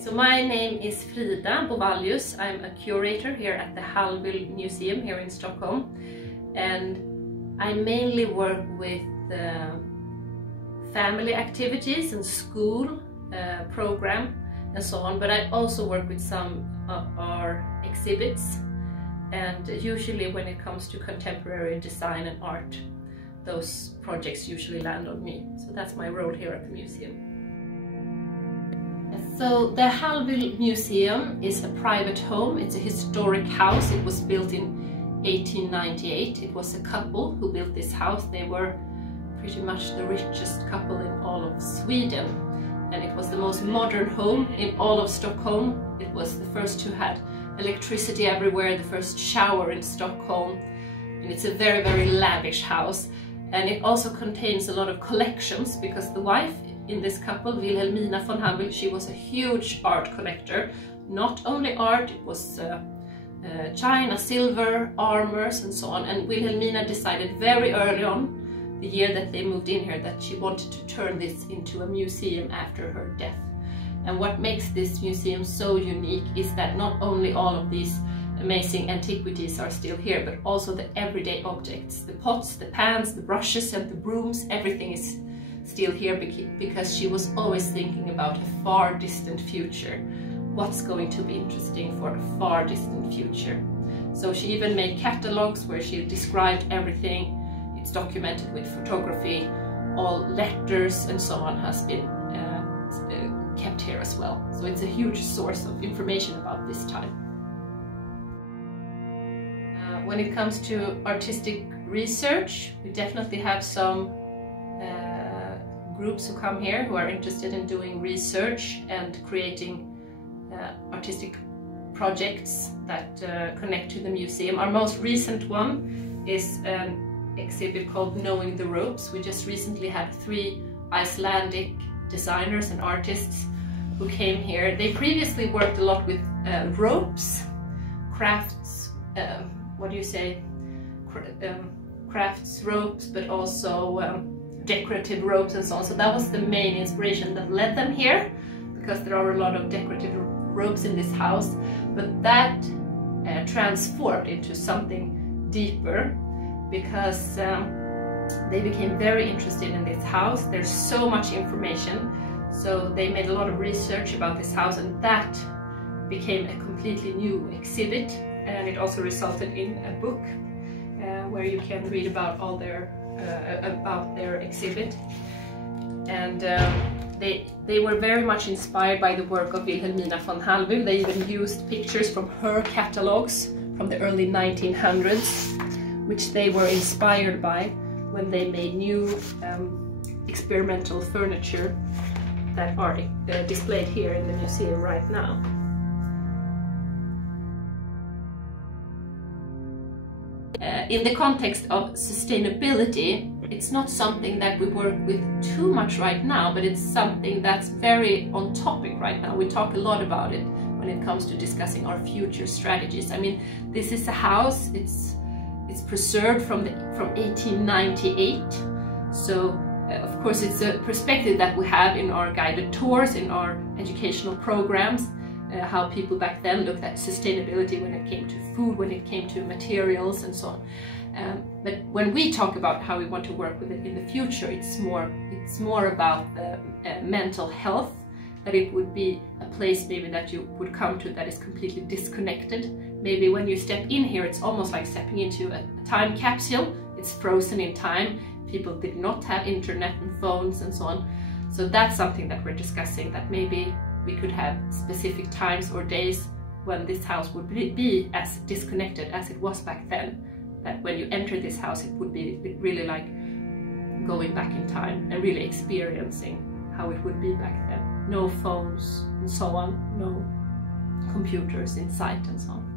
So my name is Frida Bowallius. I'm a curator here at the Hallwyl Museum here in Stockholm, and I mainly work with family activities and school program and so on, but I also work with some of our exhibits, and usually when it comes to contemporary design and art, those projects usually land on me. So that's my role here at the museum. So the Hallwyl Museum is a private home. It's a historic house. It was built in 1898. It was a couple who built this house. They were pretty much the richest couple in all of Sweden. And it was the most modern home in all of Stockholm. It was the first to have electricity everywhere, the first shower in Stockholm. And it's a very, very lavish house. And it also contains a lot of collections, because the wife in this couple, Wilhelmina von Hallwyl, she was a huge art collector. Not only art, it was china, silver, armors and so on. And Wilhelmina decided very early on, the year that they moved in here, that she wanted to turn this into a museum after her death. And what makes this museum so unique is that not only all of these amazing antiquities are still here, but also the everyday objects, the pots, the pans, the brushes and the brooms, everything is still here because she was always thinking about a far distant future. What's going to be interesting for a far distant future? So she even made catalogues where she described everything. It's documented with photography. All letters and so on has been kept here as well. So it's a huge source of information about this time. When it comes to artistic research, we definitely have some groups who come here who are interested in doing research and creating artistic projects that connect to the museum. Our most recent one is an exhibit called Knowing the Ropes. We just recently had 3 Icelandic designers and artists who came here. They previously worked a lot with ropes, crafts, what do you say, crafts, ropes, but also decorative ropes and so on. So that was the main inspiration that led them here, because there are a lot of decorative ropes in this house. But that transformed into something deeper, because they became very interested in this house. There's so much information, so they made a lot of research about this house, and that became a completely new exhibit. And it also resulted in a book where you can read about all their exhibit. And they were very much inspired by the work of Wilhelmina von Hallwyl. They even used pictures from her catalogues from the early 1900s, which they were inspired by when they made new experimental furniture that are displayed here in the museum right now. In the context of sustainability, it's not something that we work with too much right now, but it's something that's very on topic right now. We talk a lot about it when it comes to discussing our future strategies. I mean, this is a house, it's preserved from 1898. So of course it's a perspective that we have in our guided tours, in our educational programs. How people back then looked at sustainability when it came to food, when it came to materials and so on. But when we talk about how we want to work with it in the future, it's more about the mental health, that it would be a place maybe that you would come to that is completely disconnected. Maybe when you step in here, it's almost like stepping into a time capsule. It's frozen in time. People did not have internet and phones and so on. So that's something that we're discussing, that maybe we could have specific times or days when this house would be as disconnected as it was back then. That when you enter this house, it would be really like going back in time and really experiencing how it would be back then. No phones and so on, no computers in sight and so on.